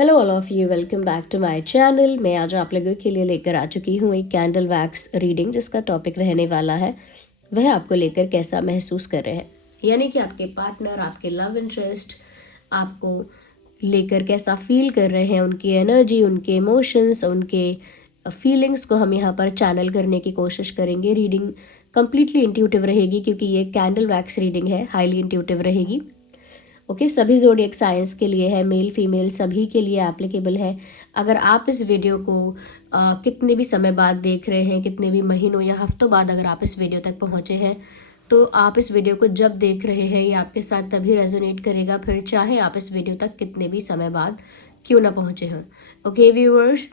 Hello all of you, welcome back to my channel. मैं आज आप लोगों के लिए लेकर आ चुकी हूँ एक कैंडल वैक्स रीडिंग, जिसका टॉपिक रहने वाला है वह आपको लेकर कैसा महसूस कर रहे हैं। यानी कि आपके पार्टनर, आपके लव इंटरेस्ट आपको लेकर कैसा फील कर रहे हैं, उनकी एनर्जी, उनके इमोशंस, उनके फीलिंग्स को हम यहाँ पर चैनल करने की कोशिश करेंगे। रीडिंग कम्प्लीटली इंट्यूटिव रहेगी क्योंकि ये कैंडल वैक्स रीडिंग है, हाईली इंट्यूटिव रहेगी। ओके, सभी ज़ोडिएक साइंस के लिए है, मेल फीमेल सभी के लिए एप्लीकेबल है। अगर आप इस वीडियो को कितने भी समय बाद देख रहे हैं, कितने भी महीनों या हफ्तों बाद अगर आप इस वीडियो तक पहुंचे हैं, तो आप इस वीडियो को जब देख रहे हैं ये आपके साथ तभी रेजोनेट करेगा, फिर चाहे आप इस वीडियो तक कितने भी समय बाद क्यों ना पहुँचे हों। ओके व्यूअर्स,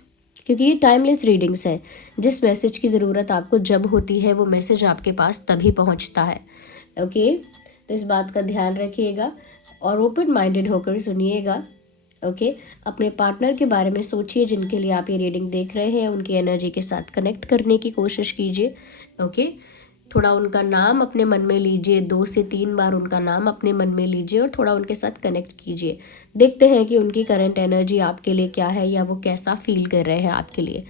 क्योंकि ये टाइमलेस रीडिंग्स है। जिस मैसेज की ज़रूरत आपको जब होती है वो मैसेज आपके पास तभी पहुँचता है। ओके, तो इस बात का ध्यान रखिएगा और ओपन माइंडेड होकर सुनिएगा। ओके, अपने पार्टनर के बारे में सोचिए जिनके लिए आप ये रीडिंग देख रहे हैं, उनकी एनर्जी के साथ कनेक्ट करने की कोशिश कीजिए। ओके, थोड़ा उनका नाम अपने मन में लीजिए, 2 से 3 बार उनका नाम अपने मन में लीजिए और थोड़ा उनके साथ कनेक्ट कीजिए। देखते हैं कि उनकी करंट एनर्जी आपके लिए क्या है या वो कैसा फील कर रहे हैं आपके लिए।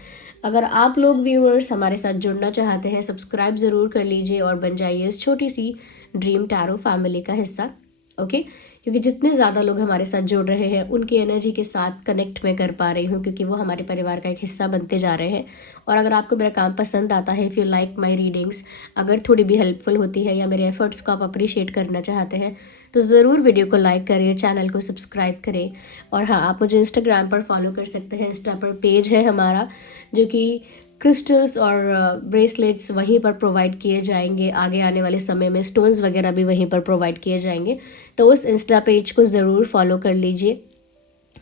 अगर आप लोग व्यूअर्स हमारे साथ जुड़ना चाहते हैं, सब्सक्राइब ज़रूर कर लीजिए और बन जाइए इस छोटी सी ड्रीम टैरो फैमिली का हिस्सा। ओके, क्योंकि जितने ज़्यादा लोग हमारे साथ जुड़ रहे हैं उनकी एनर्जी के साथ कनेक्ट मैं कर पा रही हूँ, क्योंकि वो हमारे परिवार का एक हिस्सा बनते जा रहे हैं। और अगर आपको मेरा काम पसंद आता है, if you like my readings, अगर थोड़ी भी हेल्पफुल होती है या मेरे एफर्ट्स को आप अप्रिशिएट करना चाहते हैं, तो ज़रूर वीडियो को लाइक करें, चैनल को सब्सक्राइब करें। और हाँ, आप मुझे इंस्टाग्राम पर फॉलो कर सकते हैं। इंस्टा पर पेज है हमारा, जो कि क्रिस्टल्स और ब्रेसलेट्स वहीं पर प्रोवाइड किए जाएंगे। आगे आने वाले समय में स्टोन्स वगैरह भी वहीं पर प्रोवाइड किए जाएंगे, तो उस इंस्टा पेज को ज़रूर फॉलो कर लीजिए।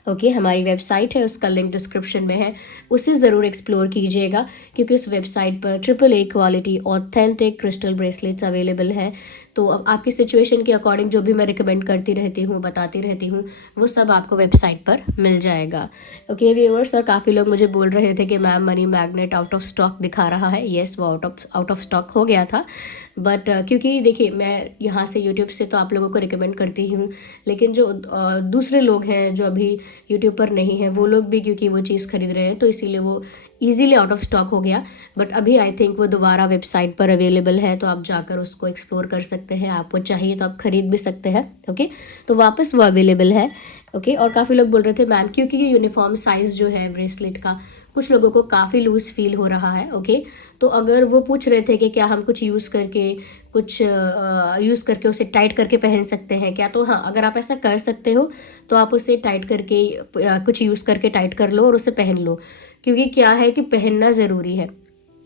ओके, हमारी वेबसाइट है, उसका लिंक डिस्क्रिप्शन में है, उसे ज़रूर एक्सप्लोर कीजिएगा, क्योंकि उस वेबसाइट पर AAA quality authentic crystal bracelets available हैं। तो अब आपकी सिचुएशन के अकॉर्डिंग जो भी मैं रिकमेंड करती रहती हूँ, बताती रहती हूँ, वो सब आपको वेबसाइट पर मिल जाएगा। ओके व्यूअर्स, और काफ़ी लोग मुझे बोल रहे थे कि ma'am money magnet out of stock दिखा रहा है। येस, वो आउट ऑफ स्टॉक हो गया था। बट क्योंकि देखिए, मैं यहाँ से यूट्यूब से तो आप लोगों को रिकमेंड करती हूँ, लेकिन जो दूसरे लोग हैं जो अभी यूट्यूब पर नहीं है, वो लोग भी क्योंकि वो चीज़ खरीद रहे हैं, तो इसीलिए वो इजीली आउट ऑफ स्टॉक हो गया। बट अभी आई थिंक वो दोबारा वेबसाइट पर अवेलेबल है, तो आप जाकर उसको एक्सप्लोर कर सकते हैं। आपको चाहिए तो आप खरीद भी सकते हैं। ओके, तो वापस वो अवेलेबल है। ओके, और काफ़ी लोग बोल रहे थे मैम, क्योंकि ये यूनिफॉर्म साइज़ जो है ब्रेसलेट का, कुछ लोगों को काफ़ी लूज़ फील हो रहा है। ओके, तो अगर वो पूछ रहे थे कि क्या हम कुछ यूज़ करके उसे टाइट करके पहन सकते हैं क्या, तो हाँ, अगर आप ऐसा कर सकते हो तो आप उसे टाइट करके कुछ यूज़ करके टाइट कर लो और उसे पहन लो, क्योंकि क्या है कि पहनना ज़रूरी है।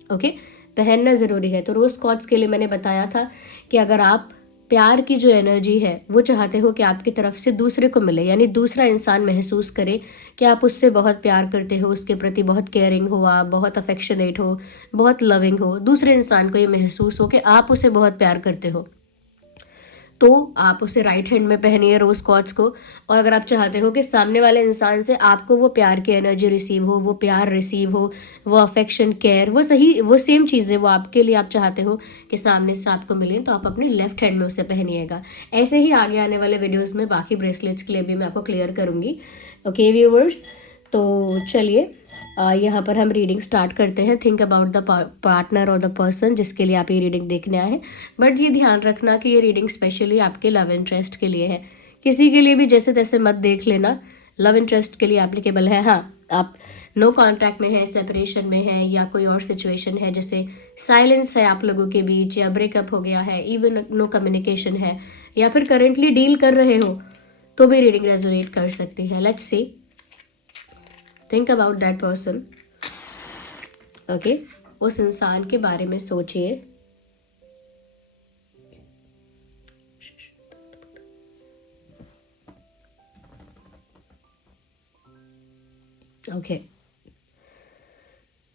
ओके, पहनना ज़रूरी है। तो रोज़ कॉर्ड्स के लिए मैंने बताया था कि अगर आप प्यार की जो एनर्जी है वो चाहते हो कि आपकी तरफ से दूसरे को मिले, यानी दूसरा इंसान महसूस करे कि आप उससे बहुत प्यार करते हो, उसके प्रति बहुत केयरिंग हो, आप बहुत अफेक्शनेट हो, बहुत लविंग हो, दूसरे इंसान को ये महसूस हो कि आप उसे बहुत प्यार करते हो, तो आप उसे राइट हैंड में पहनिए रोज कॉर्ड्स को। और अगर आप चाहते हो कि सामने वाले इंसान से आपको वो प्यार की एनर्जी रिसीव हो, वो प्यार रिसीव हो, वो अफेक्शन, केयर, वो सेम चीज़ें वो आपके लिए आप चाहते हो कि सामने से आपको मिले, तो आप अपनी लेफ्ट हैंड में उसे पहनिएगा। ऐसे ही आगे आने वाले वीडियोज़ में बाकी ब्रेसलेट्स के लिए भी मैं आपको क्लियर करूँगी। ओके व्यूवर्स, तो चलिए यहाँ पर हम रीडिंग स्टार्ट करते हैं। थिंक अबाउट द पार्टनर और द पर्सन जिसके लिए आप ये रीडिंग देखने आए हैं। बट ये ध्यान रखना कि ये रीडिंग स्पेशली आपके लव इंटरेस्ट के लिए है। किसी के लिए भी जैसे तैसे मत देख लेना, लव इंटरेस्ट के लिए एप्लीकेबल है। हाँ, आप नो कॉन्ट्रैक्ट में है, सेपरेशन में है, या कोई और सिचुएशन है जैसे साइलेंस है आप लोगों के बीच, या ब्रेकअप हो गया है, इवन नो कम्युनिकेशन है, या फिर करेंटली डील कर रहे हो, तो भी रीडिंग रेजोनेट कर सकती है। Let's see, think about that person. Okay, उस इंसान के बारे में सोचिए। Okay,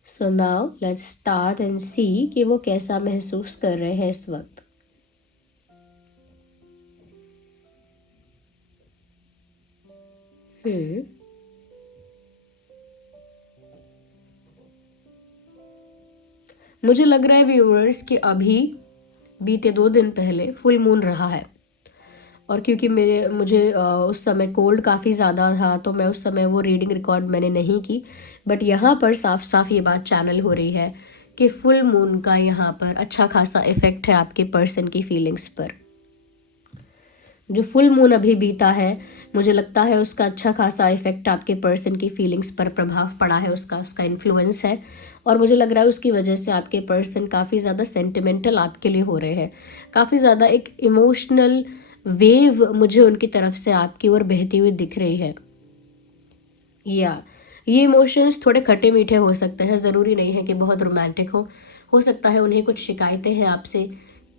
so now let's start and see कि वो कैसा महसूस कर रहे हैं इस वक्त। मुझे लग रहा है व्यूअर्स कि अभी बीते 2 दिन पहले फुल मून रहा है, और क्योंकि मुझे उस समय कोल्ड काफ़ी ज़्यादा था, तो मैं उस समय वो रीडिंग रिकॉर्ड मैंने नहीं की। बट यहाँ पर साफ साफ ये बात चैनल हो रही है कि फुल मून का यहाँ पर अच्छा खासा इफेक्ट है आपके पर्सन की फीलिंग्स पर। जो फुल मून अभी बीता है, मुझे लगता है उसका अच्छा खासा इफेक्ट आपके पर्सन की फीलिंग्स पर प्रभाव पड़ा है, उसका इन्फ्लुएंस है। और मुझे लग रहा है उसकी वजह से आपके पर्सन काफ़ी ज़्यादा सेंटिमेंटल आपके लिए हो रहे हैं, काफ़ी ज़्यादा एक इमोशनल वेव मुझे उनकी तरफ से आपकी ओर बहती हुई दिख रही है। या ये इमोशंस थोड़े खट्टे मीठे हो सकते हैं, ज़रूरी नहीं है कि बहुत रोमांटिक हो सकता है उन्हें कुछ शिकायतें हैं आपसे,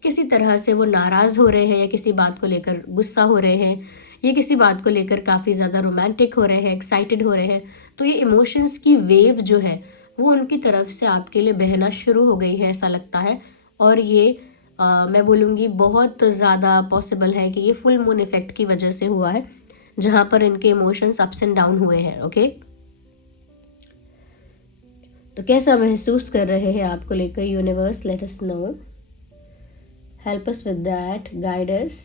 किसी तरह से वो नाराज़ हो रहे हैं या किसी बात को लेकर गुस्सा हो रहे हैं, या किसी बात को लेकर काफ़ी ज़्यादा रोमांटिक हो रहे हैं, एक्साइटेड हो रहे हैं। तो ये इमोशंस की वेव जो है वो उनकी तरफ से आपके लिए बहना शुरू हो गई है, ऐसा लगता है। और ये मैं बोलूँगी बहुत ज़्यादा पॉसिबल है कि ये फुल मून इफेक्ट की वजह से हुआ है, जहाँ पर इनके इमोशंस अप्स एंड डाउन हुए हैं। ओके, तो कैसा महसूस कर रहे हैं आपको लेकर universe? Let us know, help us with that, guide us.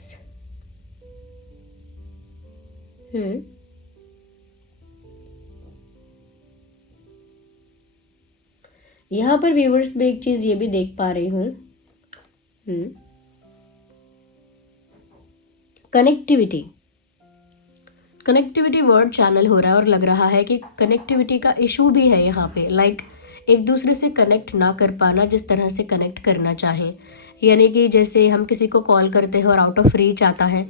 यहाँ पर व्यूवर्स में एक चीज ये भी देख पा रही हूँ, कनेक्टिविटी। कनेक्टिविटी वर्ड चैनल हो रहा है और लग रहा है कि कनेक्टिविटी का इशू भी है यहाँ पे। लाइक एक दूसरे से कनेक्ट ना कर पाना जिस तरह से कनेक्ट करना चाहें, यानी कि जैसे हम किसी को कॉल करते हैं और आउट ऑफ रीच आता है,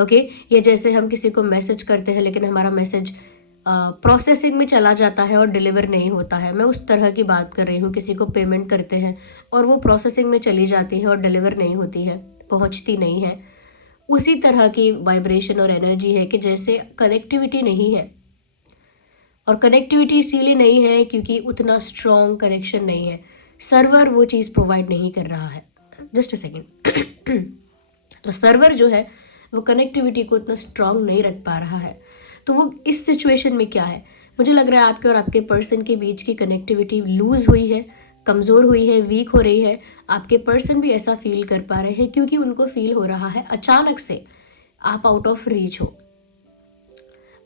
ओके, या जैसे हम किसी को मैसेज करते हैं लेकिन हमारा मैसेज प्रोसेसिंग में चला जाता है और डिलीवर नहीं होता है। मैं उस तरह की बात कर रही हूँ, किसी को पेमेंट करते हैं और वो प्रोसेसिंग में चली जाती है और डिलीवर नहीं होती है, पहुँचती नहीं है। उसी तरह की वाइब्रेशन और एनर्जी है कि जैसे कनेक्टिविटी नहीं है। और कनेक्टिविटी इसीलिए नहीं है क्योंकि उतना स्ट्रॉन्ग कनेक्शन नहीं है, सर्वर वो चीज़ प्रोवाइड नहीं कर रहा है। Just a second. तो सर्वर जो है वो कनेक्टिविटी को उतना स्ट्रॉन्ग नहीं रख पा रहा है। तो वो इस सिचुएशन में क्या है, मुझे लग रहा है आपके और आपके पर्सन के बीच की कनेक्टिविटी लूज हुई है, कमज़ोर हुई है, वीक हो रही है। आपके पर्सन भी ऐसा फील कर पा रहे हैं क्योंकि उनको फील हो रहा है अचानक से आप आउट ऑफ रीच हो।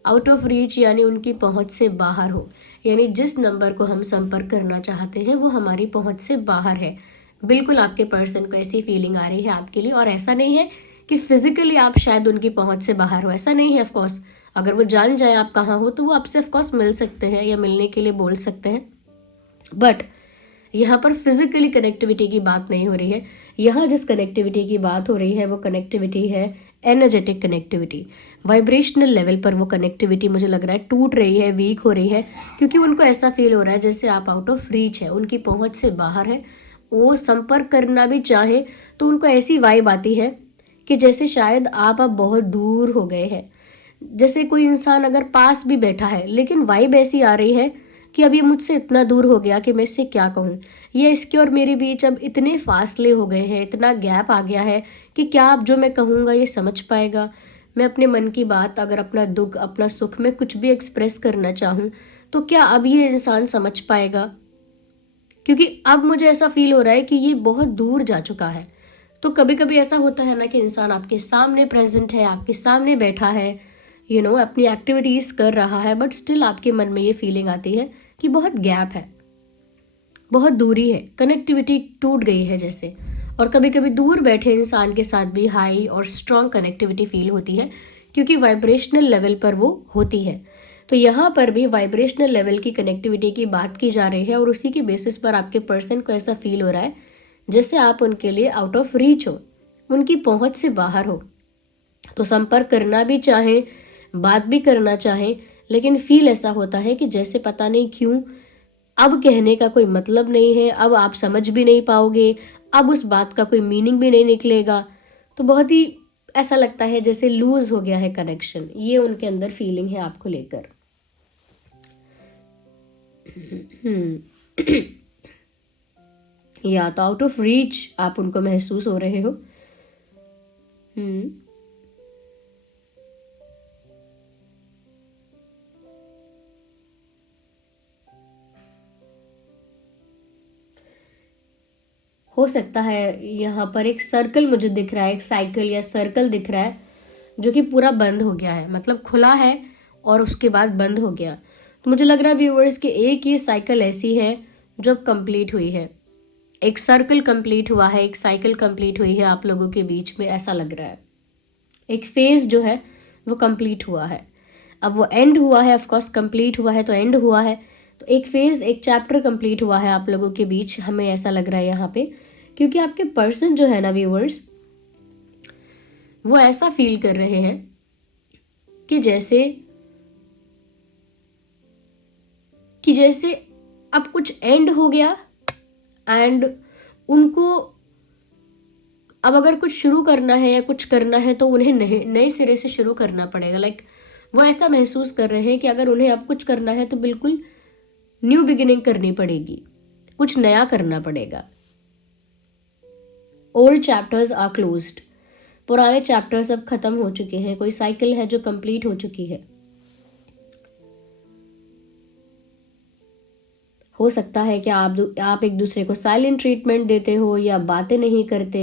आउट ऑफ रीच यानी उनकी पहुंच से बाहर हो, यानी जिस नंबर को हम संपर्क करना चाहते हैं वो हमारी पहुंच से बाहर है। बिल्कुल आपके पर्सन को ऐसी फीलिंग आ रही है आपके लिए। और ऐसा नहीं है कि फिजिकली आप शायद उनकी पहुंच से बाहर हो, ऐसा नहीं है। ऑफकोर्स अगर वो जान जाए आप कहाँ हो तो वो आपसे ऑफकोर्स मिल सकते हैं या मिलने के लिए बोल सकते हैं, बट यहाँ पर फिजिकली कनेक्टिविटी की बात नहीं हो रही है। यहाँ जिस कनेक्टिविटी की बात हो रही है वो कनेक्टिविटी है एनर्जेटिक कनेक्टिविटी। वाइब्रेशनल लेवल पर वो कनेक्टिविटी मुझे लग रहा है टूट रही है, वीक हो रही है, क्योंकि उनको ऐसा फील हो रहा है जैसे आप आउट ऑफ रीच है, उनकी पहुंच से बाहर है। वो संपर्क करना भी चाहे तो उनको ऐसी वाइब आती है कि जैसे शायद आप अब बहुत दूर हो गए हैं। जैसे कोई इंसान अगर पास भी बैठा है लेकिन वाइब ऐसी आ रही है कि अब ये मुझसे इतना दूर हो गया कि मैं इससे क्या कहूँ, ये इसके और मेरे बीच अब इतने फासले हो गए हैं, इतना गैप आ गया है कि क्या अब जो मैं कहूँगा ये समझ पाएगा। मैं अपने मन की बात, अगर अपना दुख अपना सुख में कुछ भी एक्सप्रेस करना चाहूँ तो क्या अब ये इंसान समझ पाएगा, क्योंकि अब मुझे ऐसा फील हो रहा है कि ये बहुत दूर जा चुका है। तो कभी कभी ऐसा होता है ना कि इंसान आपके सामने प्रेजेंट है, आपके सामने बैठा है, अपनी एक्टिविटीज़ कर रहा है, बट स्टिल आपके मन में ये फीलिंग आती है कि बहुत गैप है, बहुत दूरी है, कनेक्टिविटी टूट गई है जैसे। और कभी कभी दूर बैठे इंसान के साथ भी हाई और स्ट्रॉन्ग कनेक्टिविटी फील होती है क्योंकि वाइब्रेशनल लेवल पर वो होती है। तो यहाँ पर भी वाइब्रेशनल लेवल की कनेक्टिविटी की बात की जा रही है और उसी के बेसिस पर आपके पर्सन को ऐसा फील हो रहा है जैसे आप उनके लिए आउट ऑफ रीच हो, उनकी पहुंच से बाहर हो। तो संपर्क करना भी चाहे, बात भी करना चाहे, लेकिन फील ऐसा होता है कि जैसे पता नहीं क्यों अब कहने का कोई मतलब नहीं है, अब आप समझ भी नहीं पाओगे, अब उस बात का कोई मीनिंग भी नहीं निकलेगा। तो बहुत ही ऐसा लगता है जैसे लूज हो गया है कनेक्शन। ये उनके अंदर फीलिंग है आपको लेकर। या तो आउट ऑफ रीच आप उनको महसूस हो रहे हो। हो सकता है यहाँ पर एक सर्कल मुझे दिख रहा है, एक साइकिल या सर्कल दिख रहा है, जो कि पूरा बंद हो गया है, मतलब खुला है और उसके बाद बंद हो गया। तो मुझे लग रहा है व्यूअर्स कि एक ये साइकिल ऐसी है जो अब कंप्लीट हुई है, एक सर्कल कंप्लीट हुआ है, एक साइकिल कंप्लीट हुई है आप लोगों के बीच में, ऐसा लग रहा है। एक फेज जो है वो कंप्लीट हुआ है, अब वो एंड हुआ है, ऑफ कोर्स कंप्लीट हुआ है तो एंड हुआ है, तो एक फेज, एक चैप्टर कंप्लीट हुआ है आप लोगों के बीच, हमें ऐसा लग रहा है यहाँ पे। क्योंकि आपके पर्सन जो है ना व्यूअर्स, वो ऐसा फील कर रहे हैं कि जैसे अब कुछ एंड हो गया एंड उनको अब अगर कुछ शुरू करना है या कुछ करना है तो उन्हें नए सिरे से शुरू करना पड़ेगा। लाइक वो ऐसा महसूस कर रहे हैं कि अगर उन्हें अब कुछ करना है तो बिल्कुल न्यू बिगिनिंग करनी पड़ेगी, कुछ नया करना पड़ेगा। ओल्ड चैप्टर्स आर क्लोज्ड, पुराने चैप्टर्स अब खत्म हो चुके हैं, कोई साइकिल है जो कंप्लीट हो चुकी है। हो सकता है कि आप एक दूसरे को साइलेंट ट्रीटमेंट देते हो या बातें नहीं करते,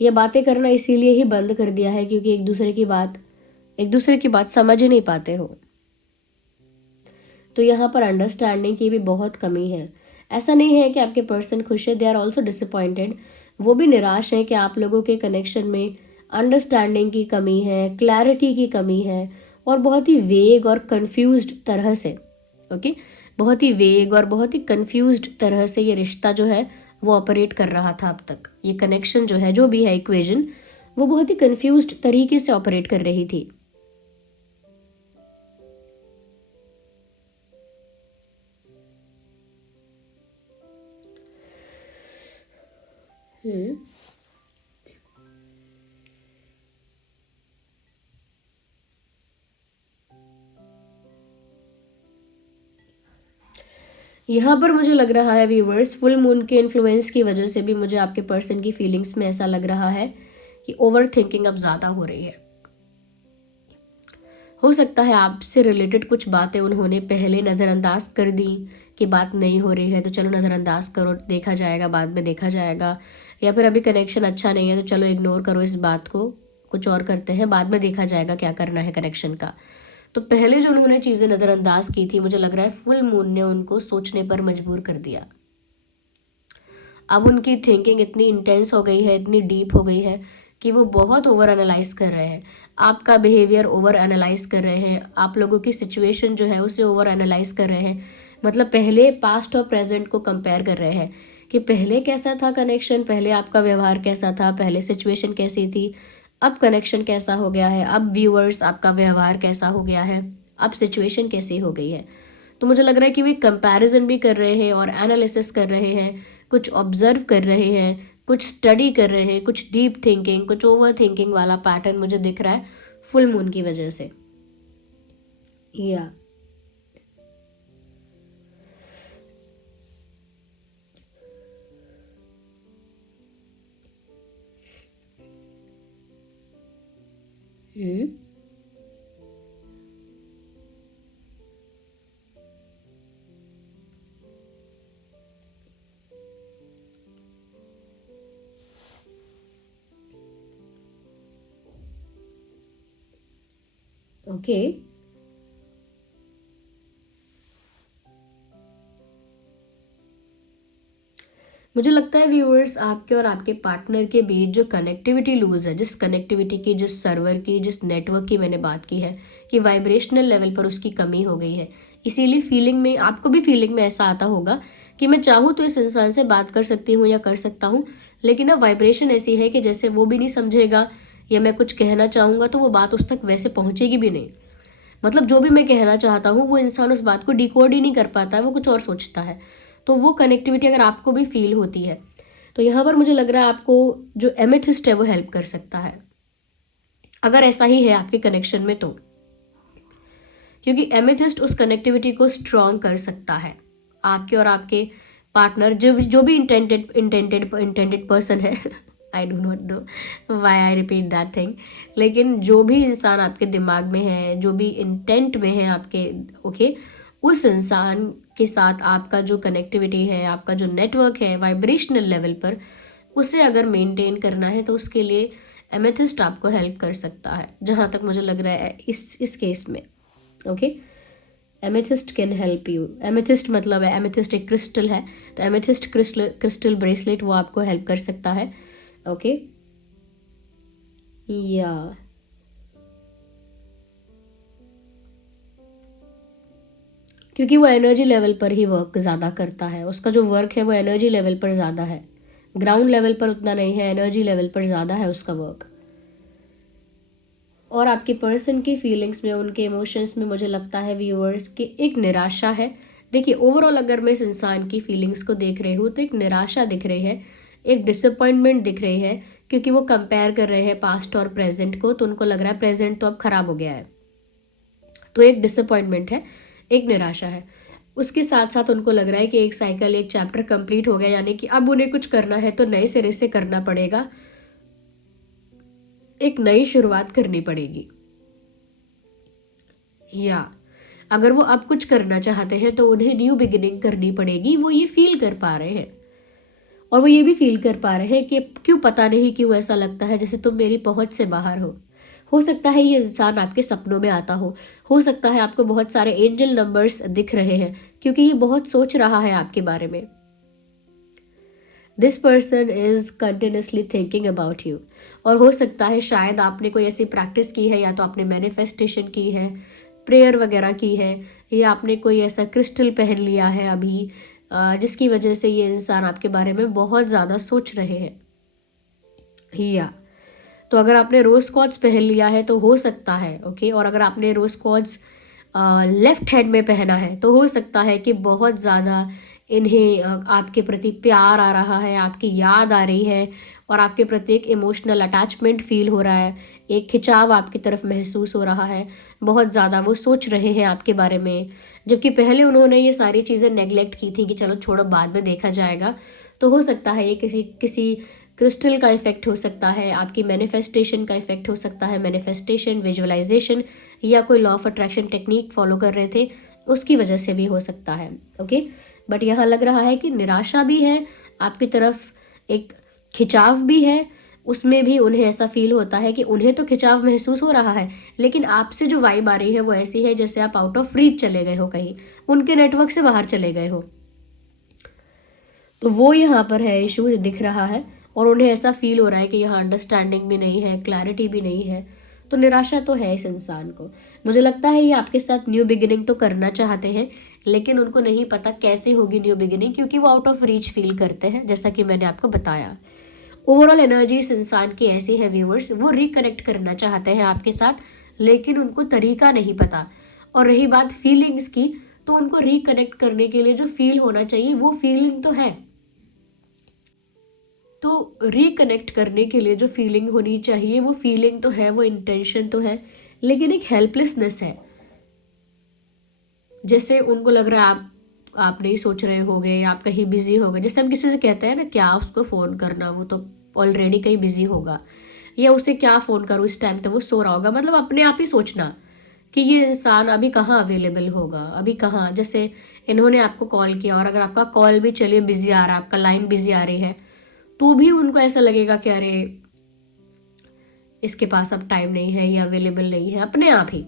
या बातें करना इसीलिए ही बंद कर दिया है क्योंकि एक दूसरे की बात समझ ही नहीं पाते हो। तो यहाँ पर अंडरस्टैंडिंग की भी बहुत कमी है। ऐसा नहीं है कि आपके पर्सन खुश है, दे आर ऑल्सो डिसअपॉइंटेड, वो भी निराश है कि आप लोगों के कनेक्शन में अंडरस्टैंडिंग की कमी है, क्लैरिटी की कमी है, और बहुत ही वेग और कंफ्यूज्ड तरह से, ओके, बहुत ही वेग और बहुत ही कंफ्यूज्ड तरह से ये रिश्ता जो है वो ऑपरेट कर रहा था अब तक। ये कनेक्शन जो है, जो भी है इक्वेशन, वो बहुत ही कंफ्यूज्ड तरीके से ऑपरेट कर रही थी। यहाँ पर मुझे लग रहा है व्यूवर्स, फुल मून के इन्फ्लुएंस की वजह से भी मुझे आपके पर्सन की फीलिंग्स में ऐसा लग रहा है कि ओवर थिंकिंग अब ज़्यादा हो रही है। हो सकता है आपसे रिलेटेड कुछ बातें उन्होंने पहले नज़रअंदाज कर दी कि बात नहीं हो रही है तो चलो नज़रअंदाज करो, देखा जाएगा, बाद में देखा जाएगा, या फिर अभी कनेक्शन अच्छा नहीं है तो चलो इग्नोर करो इस बात को, कुछ और करते हैं, बाद में देखा जाएगा क्या करना है कनेक्शन का। तो पहले जो उन्होंने चीज़ें नज़रअंदाज की थी, मुझे लग रहा है फुल मून ने उनको सोचने पर मजबूर कर दिया। अब उनकी थिंकिंग इतनी इंटेंस हो गई है, इतनी डीप हो गई है कि वो बहुत ओवर एनालाइज कर रहे हैं, आपका बिहेवियर ओवर एनालाइज कर रहे हैं, आप लोगों की सिचुएशन जो है उसे ओवर एनालाइज कर रहे हैं। मतलब पहले पास्ट और प्रेजेंट को कंपेयर कर रहे हैं कि पहले कैसा था कनेक्शन, पहले आपका व्यवहार कैसा था, पहले सिचुएशन कैसी थी, अब कनेक्शन कैसा हो गया है, अब व्यूअर्स आपका व्यवहार कैसा हो गया है, अब सिचुएशन कैसी हो गई है। तो मुझे लग रहा है कि वे कंपैरिजन भी कर रहे हैं और एनालिसिस कर रहे हैं, कुछ ऑब्जर्व कर रहे हैं, कुछ स्टडी कर रहे हैं, कुछ डीप थिंकिंग, कुछ ओवर थिंकिंग वाला पैटर्न मुझे दिख रहा है फुल मून की वजह से। या ओके, मुझे लगता है व्यूअर्स आपके और आपके पार्टनर के बीच जो कनेक्टिविटी लूज है, जिस कनेक्टिविटी की, जिस सर्वर की, जिस नेटवर्क की मैंने बात की है कि वाइब्रेशनल लेवल पर उसकी कमी हो गई है, इसीलिए फीलिंग में, आपको भी फीलिंग में ऐसा आता होगा कि मैं चाहूँ तो इस इंसान से बात कर सकती हूँ या कर सकता हूँ, लेकिन अब वाइब्रेशन ऐसी है कि जैसे वो भी नहीं समझेगा, या मैं कुछ कहना चाहूँगा तो वो बात उस तक वैसे पहुँचेगी भी नहीं। मतलब जो भी मैं कहना चाहता हूँ वो इंसान उस बात को डिकोड ही नहीं कर पाता है, वो कुछ और सोचता है। तो वो कनेक्टिविटी अगर आपको भी फील होती है तो यहाँ पर मुझे लग रहा है आपको जो एमेथिस्ट है वो हेल्प कर सकता है, अगर ऐसा ही है आपके कनेक्शन में तो। क्योंकि एमेथिस्ट उस कनेक्टिविटी को स्ट्रॉन्ग कर सकता है। आपके और आपके पार्टनर जो भी इंटेंडेड पर्सन है, I do not know why I repeat that thing, लेकिन जो भी इंसान आपके दिमाग में है, जो भी इंटेंट में है आपके, ओके, उस इंसान के साथ आपका जो कनेक्टिविटी है, आपका जो नेटवर्क है वाइब्रेशनल लेवल पर, उसे अगर मेंटेन करना है तो उसके लिए एमेथिस्ट आपको हेल्प कर सकता है जहाँ तक मुझे लग रहा है इस केस में। Okay, amethyst can help you. Amethyst मतलब है, एमेथिस्ट एक क्रिस्टल है, तो एमेथिस्ट क्रिस्टल ब्रेसलेट वो आपको हेल्प कर सकता है। ओके, या क्योंकि वो एनर्जी लेवल पर ही वर्क ज़्यादा करता है, उसका जो वर्क है वो एनर्जी लेवल पर ज़्यादा है, ग्राउंड लेवल पर उतना नहीं है, एनर्जी लेवल पर ज़्यादा है उसका वर्क। और आपके पर्सन की फीलिंग्स में, उनके इमोशंस में मुझे लगता है व्यूअर्स की एक निराशा है। देखिए ओवरऑल अगर मैं इस इंसान की फीलिंग्स को देख रही हूँ तो एक निराशा दिख रही है, एक डिसअपॉइंटमेंट दिख रही है, क्योंकि वो कंपेयर कर रहे हैं पास्ट और प्रेजेंट को, तो उनको लग रहा है प्रेजेंट तो अब खराब हो गया है, तो एक डिसअपॉइंटमेंट है, एक निराशा है। उसके साथ साथ उनको लग रहा है कि एक साइकिल, एक चैप्टर कंप्लीट हो गया, यानी कि अब उन्हें कुछ करना है तो नए सिरे से करना पड़ेगा, एक नई शुरुआत करनी पड़ेगी। या अगर वो अब कुछ करना चाहते हैं तो उन्हें न्यू बिगिनिंग करनी पड़ेगी, वो ये फील कर पा रहे हैं। और वो ये भी फील कर पा रहे हैं कि क्यों, पता नहीं क्यों ऐसा लगता है जैसे तुम मेरी पहुंच से बाहर हो। हो सकता है ये इंसान आपके सपनों में आता हो सकता है आपको बहुत सारे एंजल नंबर्स दिख रहे हैं, क्योंकि ये बहुत सोच रहा है आपके बारे में। This person is continuously thinking about you. और हो सकता है शायद आपने कोई ऐसी प्रैक्टिस की है, या तो आपने मैनिफेस्टेशन की है, प्रेयर वगैरह की है, या आपने कोई ऐसा क्रिस्टल पहन लिया है अभी, जिसकी वजह से ये इंसान आपके बारे में बहुत ज़्यादा सोच रहे हैं। या तो अगर आपने रोज क्वार्ट्ज पहन लिया है तो हो सकता है, ओके, और अगर आपने रोज क्वार्ट्ज लेफ्ट हैंड में पहना है तो हो सकता है कि बहुत ज़्यादा इन्हें आपके प्रति प्यार आ रहा है, आपकी याद आ रही है, और आपके प्रति एक इमोशनल अटैचमेंट फील हो रहा है, एक खिंचाव आपकी तरफ महसूस हो रहा है, बहुत ज़्यादा वो सोच रहे हैं आपके बारे में, जबकि पहले उन्होंने ये सारी चीज़ें नेग्लेक्ट की थी कि चलो छोड़ो बाद में देखा जाएगा। तो हो सकता है ये किसी किसी क्रिस्टल का इफेक्ट हो सकता है, आपकी मैनिफेस्टेशन का इफेक्ट हो सकता है, मैनिफेस्टेशन, विजुअलाइजेशन, या कोई law of attraction technique follow कर रहे थे उसकी वजह से भी हो सकता है। ओके, बट यहाँ लग रहा है कि निराशा भी है आपकी तरफ, एक खिंचाव भी है, उसमें भी उन्हें ऐसा फील होता है कि उन्हें तो खिंचाव महसूस हो रहा है, लेकिन आपसे जो वाइब आ रही है वो ऐसी है जैसे आप आउट ऑफ रीच चले गए हो, कहीं उनके नेटवर्क से बाहर चले गए हो। तो वो यहाँ पर है, इशू दिख रहा है, और उन्हें ऐसा फील हो रहा है कि यहाँ अंडरस्टैंडिंग भी नहीं है, क्लैरिटी भी नहीं है, तो निराशा तो है इस इंसान को। मुझे लगता है ये आपके साथ न्यू बिगिनिंग तो करना चाहते हैं, लेकिन उनको नहीं पता कैसे होगी न्यू बिगिनिंग, क्योंकि वो आउट ऑफ रीच फील करते हैं, जैसा कि मैंने आपको बताया। ओवरऑल एनर्जी इस इंसान की ऐसी है व्यूअर्स, वो रिकनेक्ट करना चाहते हैं आपके साथ, लेकिन उनको तरीका नहीं पता। और रही बात फीलिंग्स की, तो उनको रिकनेक्ट करने के लिए जो फील होना चाहिए वो फीलिंग तो है, तो रिकनेक्ट करने के लिए जो फीलिंग होनी चाहिए वो फीलिंग तो है, वो इंटेंशन तो है, लेकिन एक हेल्पलेसनेस है, जैसे उनको लग रहा है आप नहीं सोच रहे होगे, या आप कहीं बिजी हो गए, जैसे हम किसी से कहते हैं ना क्या उसको फ़ोन करना, वो तो ऑलरेडी कहीं बिजी होगा, या उसे क्या फ़ोन करूँ इस टाइम तो वो सो रहा होगा, मतलब अपने आप ही सोचना कि ये इंसान अभी कहाँ अवेलेबल होगा, अभी कहाँ, जैसे इन्होंने आपको कॉल किया और अगर आपका कॉल भी चलिए बिजी आ रहा है, आपका लाइन बिजी आ रही है, तो भी उनको ऐसा लगेगा कि अरे इसके पास अब टाइम नहीं है या अवेलेबल नहीं है, अपने आप ही।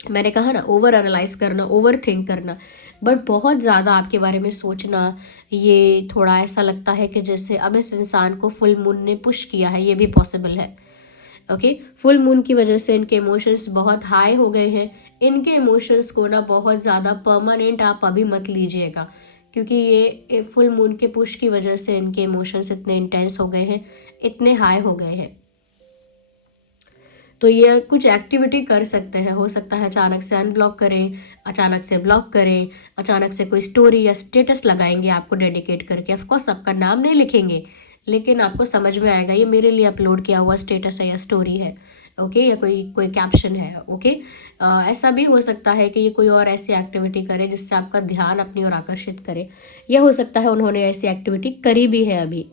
मैंने कहा ना, ओवर एनालाइज करना, ओवर थिंक करना, बट बहुत ज़्यादा आपके बारे में सोचना, ये थोड़ा ऐसा लगता है कि जैसे अब इस इंसान को फुल मून ने पुश किया है, ये भी पॉसिबल है। ओके, फुल मून की वजह से इनके इमोशंस बहुत हाई हो गए हैं। इनके इमोशंस को ना बहुत ज़्यादा परमानेंट आप अभी मत लीजिएगा, क्योंकि ये फुल मून के पुश की वजह से इनके इमोशंस इतने इंटेंस हो गए हैं, इतने हाई हो गए हैं। तो ये कुछ एक्टिविटी कर सकते हैं, हो सकता है अचानक से अनब्लॉक करें, अचानक से ब्लॉक करें, अचानक से कोई स्टोरी या स्टेटस लगाएंगे आपको डेडिकेट करके, ऑफकोर्स आपका नाम नहीं लिखेंगे, लेकिन आपको समझ में आएगा ये मेरे लिए अपलोड किया हुआ स्टेटस है या स्टोरी है, ओके, या कोई कोई कैप्शन है, ओके। ऐसा भी हो सकता है कि ये कोई और ऐसी एक्टिविटी करे जिससे आपका ध्यान अपनी ओर आकर्षित करे, या हो सकता है उन्होंने ऐसी एक्टिविटी करी भी है अभी।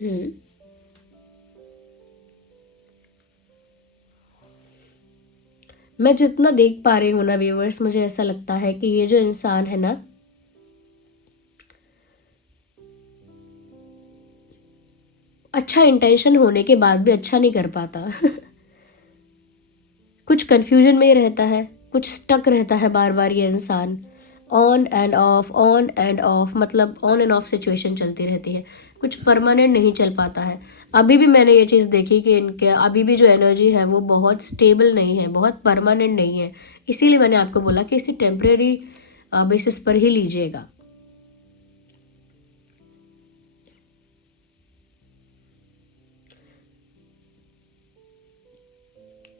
हम्म, मैं जितना देख पा रही हूँ ना व्यूवर्स, मुझे ऐसा लगता है कि ये जो इंसान है ना, अच्छा इंटेंशन होने के बाद भी अच्छा नहीं कर पाता। कुछ कंफ्यूजन में ही रहता है, कुछ स्टक रहता है बार बार ये इंसान। On end of, on end of, मतलब ऑन एंड ऑफ सिचुएशन चलती रहती है, कुछ परमानेंट नहीं चल पाता है। अभी भी मैंने ये चीज़ देखी कि इनके अभी भी जो एनर्जी है वो बहुत स्टेबल नहीं है, बहुत परमानेंट नहीं है। इसीलिए मैंने आपको बोला कि इसी टेम्परेरी बेसिस पर ही लीजिएगा।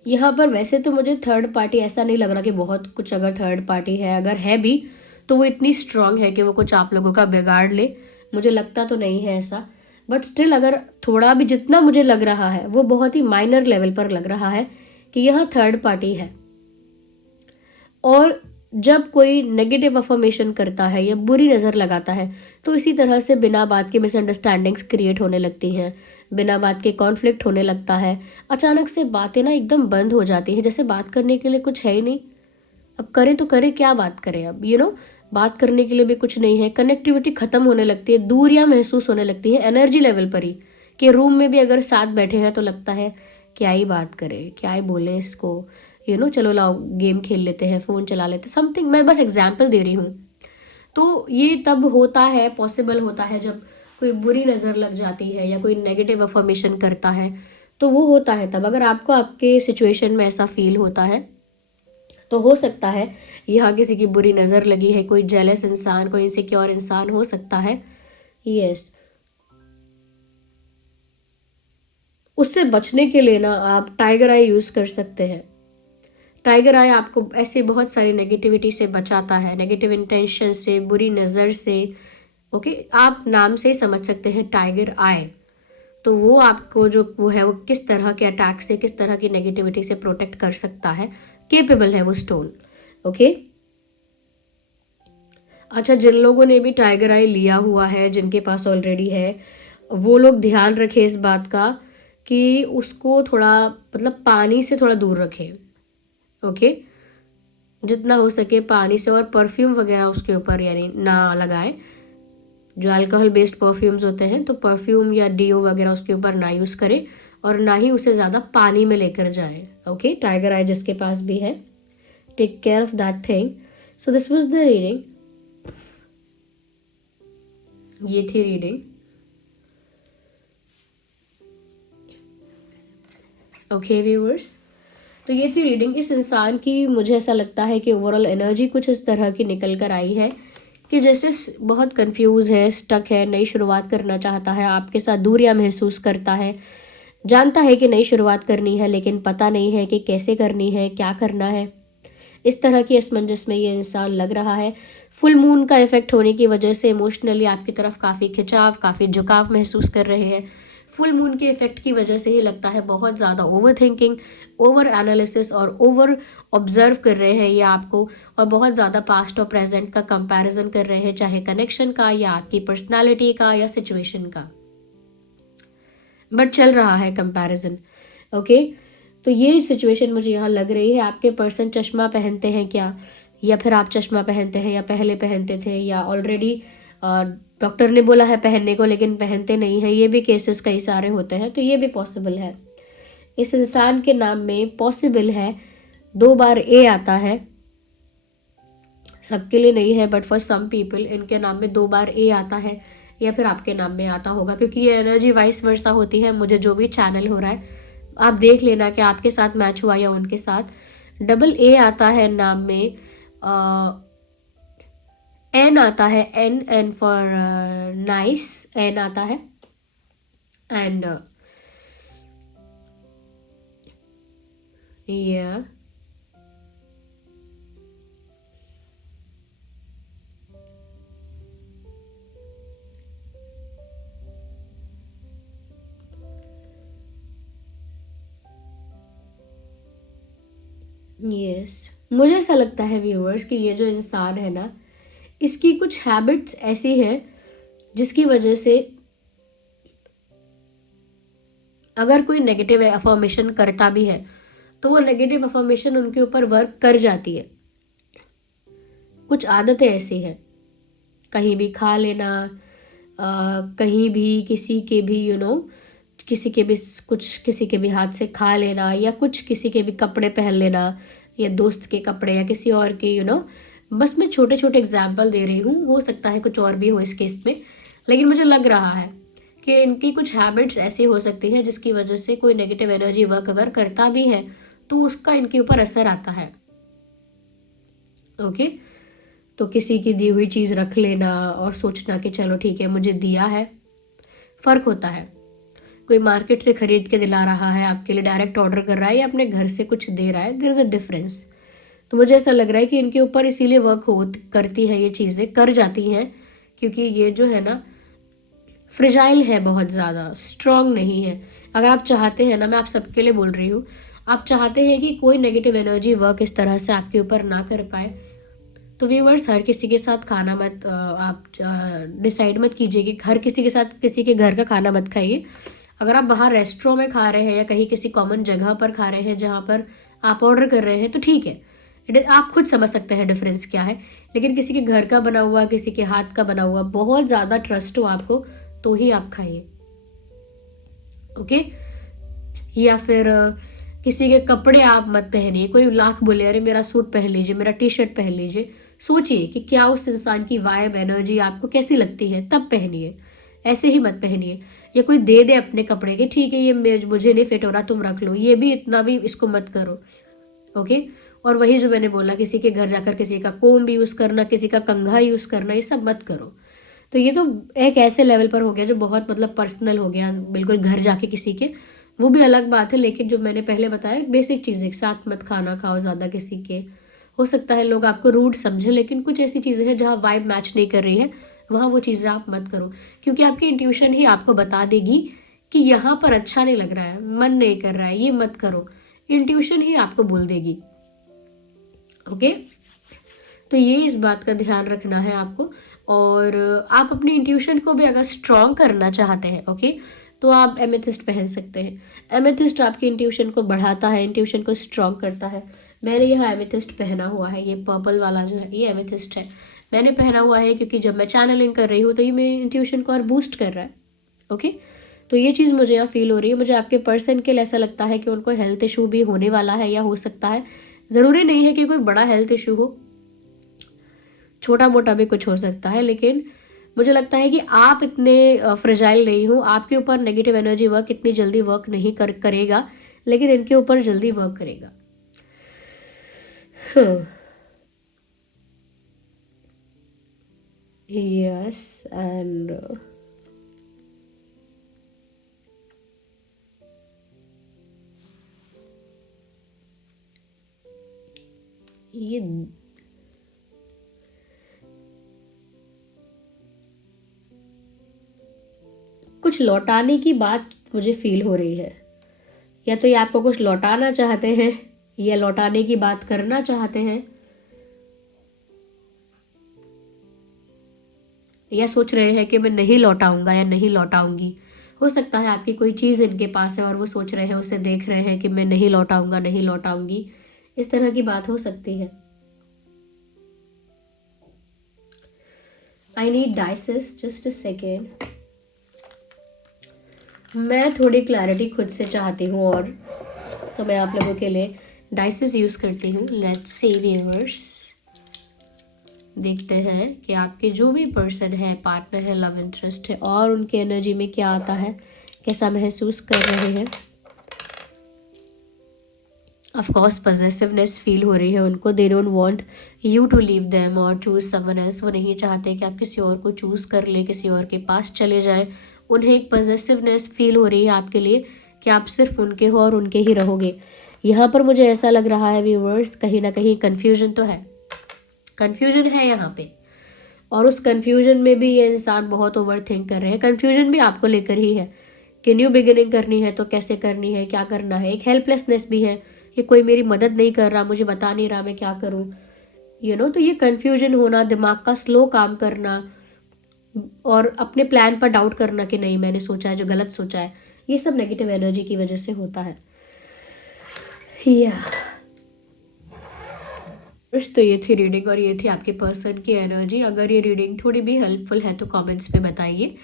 यहाँ पर वैसे तो मुझे थर्ड पार्टी ऐसा नहीं लग रहा कि बहुत कुछ, अगर थर्ड पार्टी है, अगर है भी तो वो इतनी स्ट्रांग है कि वो कुछ आप लोगों का बिगाड़ ले, मुझे लगता तो नहीं है ऐसा। बट स्टिल अगर थोड़ा भी, जितना मुझे लग रहा है वो बहुत ही माइनर लेवल पर लग रहा है कि यहाँ थर्ड पार्टी है। और जब कोई नेगेटिव अफर्मेशन करता है या बुरी नज़र लगाता है तो इसी तरह से बिना बात के मिसअंडरस्टैंडिंग्स क्रिएट होने लगती हैं, बिना बात के कॉन्फ्लिक्ट होने लगता है। अचानक से बातें ना एकदम बंद हो जाती हैं, जैसे बात करने के लिए कुछ है ही नहीं। अब करें तो करें क्या, बात करें अब, बात करने के लिए भी कुछ नहीं है। कनेक्टिविटी खत्म होने लगती है, दूरियां महसूस होने लगती है एनर्जी लेवल पर ही, कि रूम में भी अगर साथ बैठे हैं तो लगता है क्या ही बात करें, क्या ही बोले इसको, चलो लाओ गेम खेल लेते हैं, फ़ोन चला लेते हैं, समथिंग। मैं बस एग्जाम्पल दे रही हूँ। तो ये तब होता है, पॉसिबल होता है जब कोई बुरी नज़र लग जाती है या कोई नेगेटिव अफर्मेशन करता है, तो वो होता है तब। अगर आपको आपके सिचुएशन में ऐसा फील होता है तो हो सकता है यहाँ किसी की बुरी नज़र लगी है, कोई जेलस इंसान, कोई इनसिक्योर इंसान हो सकता है। यस, उससे बचने के लिए ना आप टाइगर आई यूज़ कर सकते हैं। टाइगर आई आपको ऐसे बहुत सारी नेगेटिविटी से बचाता है, नेगेटिव इंटेंशन से, बुरी नज़र से। ओके, आप नाम से ही समझ सकते हैं टाइगर आई। तो वो आपको जो वो है, वो किस तरह के अटैक से, किस तरह की नेगेटिविटी से प्रोटेक्ट कर सकता है, केपेबल है वो स्टोन। ओके, अच्छा, जिन लोगों ने भी टाइगर आई लिया हुआ है, जिनके पास ऑलरेडी है, वो लोग ध्यान रखें इस बात का कि उसको थोड़ा, मतलब पानी से थोड़ा दूर रखें। ओके, जितना हो सके पानी से, और परफ्यूम वगैरह उसके ऊपर यानी ना लगाएं। जो अल्कोहल बेस्ड परफ्यूम्स होते हैं, तो परफ्यूम या डीओ वगैरह उसके ऊपर ना यूज़ करें, और ना ही उसे ज़्यादा पानी में लेकर जाएं। ओके, टाइगर आई जिसके पास भी है, take care of that thing. So this was the reading, ये थी रीडिंग। ओके व्यूअर्स, तो ये थी रीडिंग इस इंसान की। मुझे ऐसा लगता है कि ओवरऑल एनर्जी कुछ इस तरह की निकल कर आई है कि जैसे बहुत कंफ्यूज है, स्टक है, नई शुरुआत करना चाहता है, आपके साथ दूरियां महसूस करता है, जानता है कि नई शुरुआत करनी है लेकिन पता नहीं है कि कैसे करनी है, क्या करना है। इस तरह की असमंजस में ये इंसान लग रहा है। फुल मून का इफेक्ट होने की वजह से इमोशनली आपकी तरफ काफ़ी खिंचाव, काफ़ी झुकाव महसूस कर रहे हैं। फुल मून के इफेक्ट की वजह से ही लगता है बहुत ज़्यादा ओवर थिंकिंग, ओवर एनालिसिस और ओवर ऑब्जर्व कर रहे हैं ये आपको, और बहुत ज़्यादा पास्ट और प्रेजेंट का कंपैरिजन कर रहे हैं, चाहे कनेक्शन का या आपकी पर्सनालिटी का या सिचुएशन का, बट चल रहा है कंपैरिजन। ओके, तो ये सिचुएशन मुझे यहाँ लग रही है। आपके पर्सन चश्मा पहनते हैं क्या, या फिर आप चश्मा पहनते हैं, या पहले पहनते थे, या ऑलरेडी डॉक्टर ने बोला है पहनने को लेकिन पहनते नहीं है, ये भी केसेस कई सारे होते हैं, तो ये भी पॉसिबल है। इस इंसान के नाम में पॉसिबल है 2 बार ए आता है, सबके लिए नहीं है बट फॉर सम पीपल इनके नाम में 2 बार ए आता है, या फिर आपके नाम में आता होगा, क्योंकि ये एनर्जी वाइस वर्सा होती है। मुझे जो भी चैनल हो रहा है आप देख लेना कि आपके साथ मैच हुआ या उनके साथ। डबल ए आता है नाम में, एन आता है, N N for nice, N आता है, एंड ये यस, मुझे ऐसा लगता है व्यूअर्स कि ये जो इंसान है ना, इसकी कुछ हैबिट्स ऐसी हैं जिसकी वजह से अगर कोई नेगेटिव अफर्मेशन करता भी है तो वो नेगेटिव अफर्मेशन उनके ऊपर वर्क कर जाती है। कुछ आदतें ऐसी हैं, कहीं भी खा लेना, कहीं भी किसी के भी किसी के भी कुछ, किसी के भी हाथ से खा लेना, या कुछ किसी के भी कपड़े पहन लेना, या दोस्त के कपड़े या किसी और के बस मैं छोटे छोटे एग्जाम्पल दे रही हूँ, हो सकता है कुछ और भी हो इस केस में, लेकिन मुझे लग रहा है कि इनकी कुछ हैबिट्स ऐसी हो सकती हैं जिसकी वजह से कोई नेगेटिव एनर्जी वर्क अगर करता भी है तो उसका इनके ऊपर असर आता है। ओके, तो किसी की दी हुई चीज़ रख लेना और सोचना कि चलो ठीक है मुझे दिया है, फ़र्क होता है। कोई मार्केट से खरीद के दिला रहा है आपके लिए, डायरेक्ट ऑर्डर कर रहा है, या अपने घर से कुछ दे रहा है, देयर इज अ डिफरेंस। तो मुझे ऐसा लग रहा है कि इनके ऊपर इसीलिए वर्क करती हैं ये चीज़ें, कर जाती हैं, क्योंकि ये जो है ना फ्रिजाइल है, बहुत ज़्यादा स्ट्रांग नहीं है। अगर आप चाहते हैं ना, मैं आप सबके लिए बोल रही हूँ, आप चाहते हैं कि कोई नेगेटिव एनर्जी वर्क इस तरह से आपके ऊपर ना कर पाए, तो व्यूअर्स हर किसी के साथ खाना मत, आप डिसाइड मत कीजिए कि हर किसी के साथ किसी के घर का खाना मत खाइए। अगर आप बाहर रेस्टोरेंट में खा रहे हैं या कहीं किसी कॉमन जगह पर खा रहे हैं जहाँ पर आप ऑर्डर कर रहे हैं तो ठीक है, आप खुद समझ सकते हैं डिफरेंस क्या है। लेकिन किसी के घर का बना हुआ, किसी के हाथ का बना हुआ, बहुत ज़्यादा ट्रस्ट हो आपको तो ही आप खाइए। ओके, या फिर किसी के कपड़े आप मत पहनिए। कोई लाख बोले अरे मेरा सूट पहन लीजिए, मेरा टी शर्ट पहन लीजिए, सोचिए कि क्या उस इंसान की वाइब एनर्जी आपको कैसी लगती है, तब पहनिए, ऐसे ही मत पहनिए। या कोई दे दे अपने कपड़े के, ठीक है ये मुझे नहीं फिट हो रहा तुम रख लो, ये भी इतना भी इसको मत करो। ओके, और वही जो मैंने बोला, किसी के घर जाकर किसी का कोम्ब यूज़ करना, किसी का कंघा यूज़ करना, ये सब मत करो। तो ये तो एक ऐसे लेवल पर हो गया जो बहुत मतलब पर्सनल हो गया, बिल्कुल घर जाके किसी के, वो भी अलग बात है। लेकिन जो मैंने पहले बताया बेसिक चीज़ें, साथ मत खाना खाओ ज़्यादा किसी के। हो सकता है लोग आपको रूड समझे, लेकिन कुछ ऐसी चीज़ें हैं जहाँ वाइब मैच नहीं कर रही है, वहाँ वो चीज़ें आप मत करो, क्योंकि आपकी इंट्यूशन ही आपको बता देगी कि यहाँ पर अच्छा नहीं लग रहा है, मन नहीं कर रहा है, ये मत करो। इंट्यूशन ही आपको बोल देगी। ओके, तो ये इस बात का ध्यान रखना है आपको। और आप अपनी इंट्यूशन को भी अगर स्ट्रॉन्ग करना चाहते हैं, ओके, तो आप एमेथिस्ट पहन सकते हैं। एमेथिस्ट आपकी इंट्यूशन को बढ़ाता है, इंट्यूशन को स्ट्रॉन्ग करता है। मैंने यहाँ एमेथिस्ट पहना हुआ है, ये पर्पल वाला जो है ये एमेथिस्ट है। मैंने पहना हुआ है क्योंकि जब मैं चैनलिंग कर रही हूँ तो ये मेरी इंट्यूशन को और बूस्ट कर रहा है। ओके, तो ये चीज़ मुझे यहाँ फील हो रही है। मुझे आपके पर्सन के लिए ऐसा लगता है कि उनको हेल्थ इशू भी होने वाला है, या हो सकता है, ज़रूरी नहीं है कि कोई बड़ा हेल्थ इशू हो, छोटा मोटा भी कुछ हो सकता है। लेकिन मुझे लगता है कि आप इतने फ्रेजाइल नहीं हो, आपके ऊपर नेगेटिव एनर्जी वर्क इतनी जल्दी वर्क नहीं करेगा, लेकिन इनके ऊपर जल्दी वर्क करेगा। यस, एंड ये कुछ लौटाने की बात मुझे फील हो रही है, या तो ये आपको कुछ लौटाना चाहते हैं या लौटाने की बात करना चाहते हैं, या सोच रहे हैं कि मैं नहीं लौटाऊंगा या नहीं लौटाऊंगी। हो सकता है आपकी कोई चीज़ इनके पास है और वो सोच रहे हैं, उसे देख रहे हैं कि मैं नहीं लौटाऊंगा नहीं लौटाऊंगी, इस तरह की बात हो सकती है। I need dices, just a second. मैं थोड़ी क्लैरिटी खुद से चाहती हूँ, और तो मैं आप लोगों के लिए डाइसेस यूज़ करती हूँ। लेट्स सी व्यूअर्स, देखते हैं कि आपके जो भी पर्सन है, पार्टनर है, लव इंटरेस्ट है, और उनके एनर्जी में क्या आता है, कैसा महसूस कर रहे हैं। ऑफ कोर्स पॉजिटिवनेस फील हो रही है उनको। They don't want you to leave them और चूज समवन एल्स। वो नहीं चाहते कि आप किसी और को चूज़ कर ले, किसी और के पास चले जाएं। उन्हें एक पॉजिटिवनेस फील हो रही है आपके लिए कि आप सिर्फ उनके हो और उनके ही रहोगे। यहाँ पर मुझे ऐसा लग रहा है व्यूअर्स, कहीं ना कहीं कन्फ्यूजन तो है, कन्फ्यूजन है यहाँ पे, और उस कन्फ्यूजन में भी ये इंसान बहुत ओवर थिंक कर रहे हैं। कन्फ्यूजन भी आपको लेकर ही है कि न्यू बिगिनिंग करनी है तो कैसे करनी है, क्या करना है। एक हेल्पलेसनेस भी है कि कोई मेरी मदद नहीं कर रहा, मुझे बता नहीं रहा मैं क्या करूं, तो ये कन्फ्यूजन होना, दिमाग का स्लो काम करना, और अपने प्लान पर डाउट करना कि नहीं मैंने सोचा है जो गलत सोचा है, ये सब नेगेटिव एनर्जी की वजह से होता है। या तो ये थी रीडिंग और ये थी आपके पर्सन की एनर्जी। अगर ये रीडिंग थोड़ी भी हेल्पफुल है तो कमेंट्स में बताइए।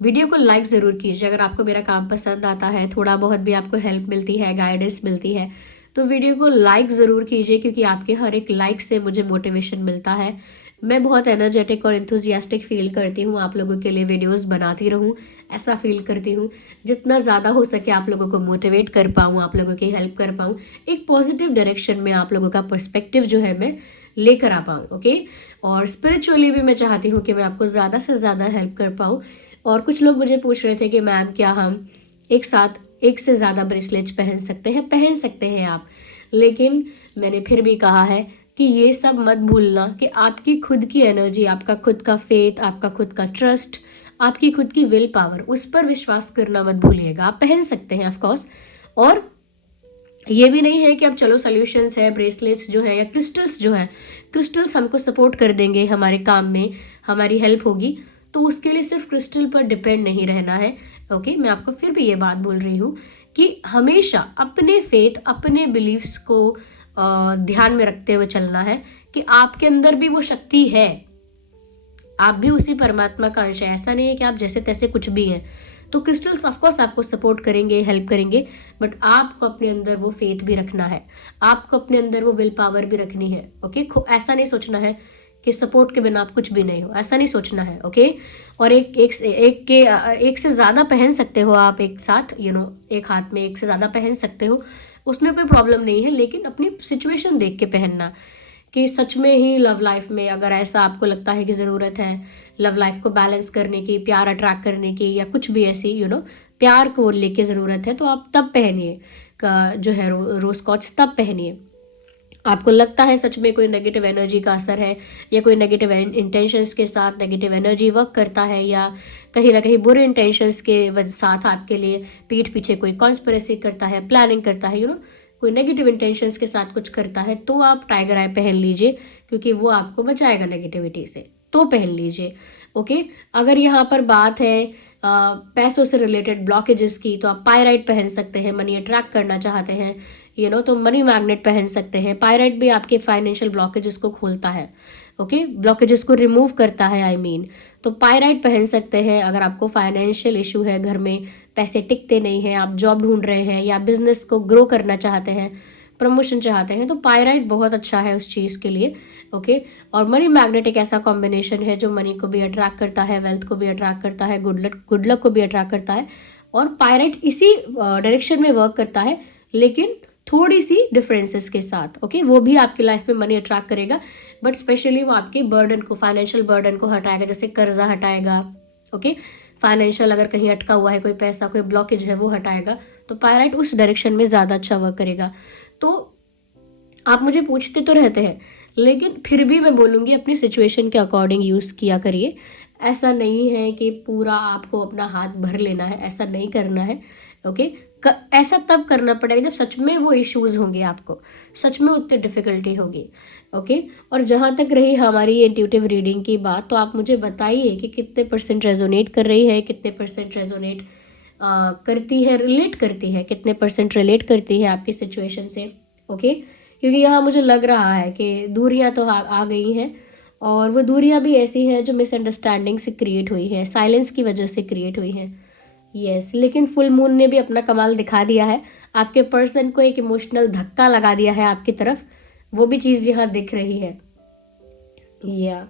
वीडियो को लाइक ज़रूर कीजिए अगर आपको मेरा काम पसंद आता है, थोड़ा बहुत भी आपको हेल्प मिलती है, गाइडेंस मिलती है, तो वीडियो को लाइक ज़रूर कीजिए, क्योंकि आपके हर एक लाइक से मुझे मोटिवेशन मिलता है। मैं बहुत एनर्जेटिक और इंथुजियास्टिक फील करती हूँ, आप लोगों के लिए वीडियोस बनाती रहूँ, ऐसा फील करती हूँ। जितना ज़्यादा हो सके आप लोगों को मोटिवेट कर पाऊँ, आप लोगों की हेल्प कर पाऊँ, एक पॉजिटिव डायरेक्शन में आप लोगों का पर्सपेक्टिव जो है मैं लेकर आ पाऊँ। ओके, और स्पिरिचुअली भी मैं चाहती हूँ कि मैं आपको ज़्यादा से ज़्यादा हेल्प कर पाऊँ। और कुछ लोग मुझे पूछ रहे थे कि मैम क्या हम एक साथ एक से ज़्यादा ब्रेसलेट्स पहन सकते हैं आप, लेकिन मैंने फिर भी कहा है कि ये सब मत भूलना कि आपकी खुद की एनर्जी, आपका खुद का फेथ, आपका खुद का ट्रस्ट, आपकी खुद की विल पावर, उस पर विश्वास करना मत भूलिएगा। आप पहन सकते हैं ऑफ कोर्स, और ये भी नहीं है कि अब चलो सोल्यूशंस है, ब्रेसलेट्स जो है या क्रिस्टल्स जो है, क्रिस्टल्स हमको सपोर्ट कर देंगे हमारे काम में, हमारी हेल्प होगी, तो उसके लिए सिर्फ क्रिस्टल पर डिपेंड नहीं रहना है। ओके, मैं आपको फिर भी ये बात बोल रही हूँ कि हमेशा अपने फेथ, अपने बिलीव्स को ध्यान में रखते हुए चलना है कि आपके अंदर भी वो शक्ति है, आप भी उसी परमात्मा का अंश है। ऐसा नहीं है कि आप जैसे तैसे कुछ भी हैं। तो क्रिस्टल्स ऑफकोर्स आपको सपोर्ट करेंगे, हेल्प करेंगे, बट आपको अपने अंदर वो फेथ भी रखना है, आपको अपने अंदर वो विल पावर भी रखनी है। ओके, ऐसा नहीं सोचना है कि सपोर्ट के बिना आप कुछ भी नहीं हो, ऐसा नहीं सोचना है। ओके, और एक से ज़्यादा पहन सकते हो आप एक साथ, एक हाथ में एक से ज़्यादा पहन सकते हो, उसमें कोई प्रॉब्लम नहीं है, लेकिन अपनी सिचुएशन देख के पहनना कि सच में ही लव लाइफ में अगर ऐसा आपको लगता है कि ज़रूरत है लव लाइफ को बैलेंस करने की, प्यार अट्रैक्ट करने की, या कुछ भी ऐसी प्यार को लेके ज़रूरत है, तो आप तब पहनिए जो है रोज स्कॉच, तब पहनिए। आपको लगता है सच में कोई नेगेटिव एनर्जी का असर है, या कोई नेगेटिव इंटेंशंस के साथ नेगेटिव एनर्जी वर्क करता है, या कहीं ना कहीं बुरे इंटेंशंस के साथ आपके लिए पीठ पीछे कोई कॉन्स्पिरेसी करता है, प्लानिंग करता है, कोई नेगेटिव इंटेंशंस के साथ कुछ करता है, तो आप टाइगर आई पहन लीजिए, क्योंकि वो आपको बचाएगा नेगेटिविटी से, तो पहन लीजिए। ओके, अगर यहाँ पर बात है पैसों से रिलेटेड ब्लॉकेजेस की, तो आप पायराइट पहन सकते हैं। मनी अट्रैक्ट करना चाहते हैं तो मनी मैग्नेट पहन सकते हैं। पायराइट भी आपके फाइनेंशियल ब्लॉकेजेस को खोलता है, ओके, ब्लॉकेजेस को रिमूव करता है, आई मीन। तो पायराइट पहन सकते हैं अगर आपको फाइनेंशियल इशू है, घर में पैसे टिकते नहीं हैं, आप जॉब ढूंढ रहे हैं या बिजनेस को ग्रो करना चाहते हैं, प्रमोशन चाहते हैं, तो पायराइट बहुत अच्छा है उस चीज़ के लिए। ओके, और मनी मैग्नेट एक ऐसा कॉम्बिनेशन है जो मनी को भी अट्रैक्ट करता है, वेल्थ को भी अट्रैक्ट करता है, गुड लक को भी अट्रैक्ट करता है, और पायराइट इसी डायरेक्शन में वर्क करता है, लेकिन थोड़ी सी डिफरेंसेस के साथ। ओके, वो भी आपकी लाइफ में मनी अट्रैक्ट करेगा, बट स्पेशली वो आपके बर्डन को, फाइनेंशियल बर्डन को हटाएगा, जैसे कर्जा हटाएगा। ओके, फाइनेंशियल अगर कहीं अटका हुआ है कोई पैसा, कोई ब्लॉकेज है, वो हटाएगा। तो पायराइट उस डायरेक्शन में ज़्यादा अच्छा वर्क करेगा। तो आप मुझे पूछते तो रहते हैं, लेकिन फिर भी मैं बोलूँगी अपनी सिचुएशन के अकॉर्डिंग यूज़ किया करिए। ऐसा नहीं है कि पूरा आपको अपना हाथ भर लेना है, ऐसा नहीं करना है। ओके, ऐसा तब करना पड़ेगा जब सच में वो इश्यूज़ होंगे, आपको सच में उतनी डिफ़िकल्टी होगी। ओके, और जहाँ तक रही हमारी इंट्यूटिव रीडिंग की बात, तो आप मुझे बताइए कि कितने % रेजोनेट कर रही है, कितने % रेजोनेट करती है, रिलेट करती है, कितने % रिलेट करती है आपकी सिचुएशन से। ओके, क्योंकि यहाँ मुझे लग रहा है कि दूरियाँ तो आ गई हैं, और वो दूरियाँ भी ऐसी हैं जो मिसअंडरस्टैंडिंग से क्रिएट हुई है, साइलेंस की वजह से क्रिएट हुई हैं। यस, लेकिन फुल मून ने भी अपना कमाल दिखा दिया है, आपके पर्सन को एक इमोशनल धक्का लगा दिया है आपकी तरफ, वो भी चीज़ यहाँ दिख रही है। या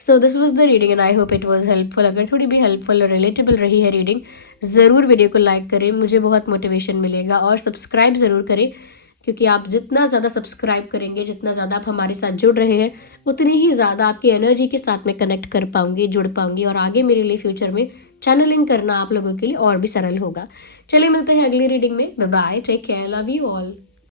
so this was the reading and I hope it was helpful. अगर थोड़ी भी हेल्पफुल और रिलेटेबल रही है रीडिंग, ज़रूर वीडियो को लाइक करें, मुझे बहुत मोटिवेशन मिलेगा, और सब्सक्राइब ज़रूर करें, क्योंकि आप जितना ज़्यादा सब्सक्राइब करेंगे, जितना ज़्यादा आप हमारे साथ जुड़ रहे हैं, उतनी ही ज़्यादा आपकी एनर्जी के साथ में कनेक्ट कर पाऊंगी, जुड़ पाऊंगी, और आगे मेरे लिए फ्यूचर में चैनलिंग करना आप लोगों के लिए और भी सरल होगा। चलिए मिलते हैं अगली रीडिंग में। Bye bye, take care, love you all.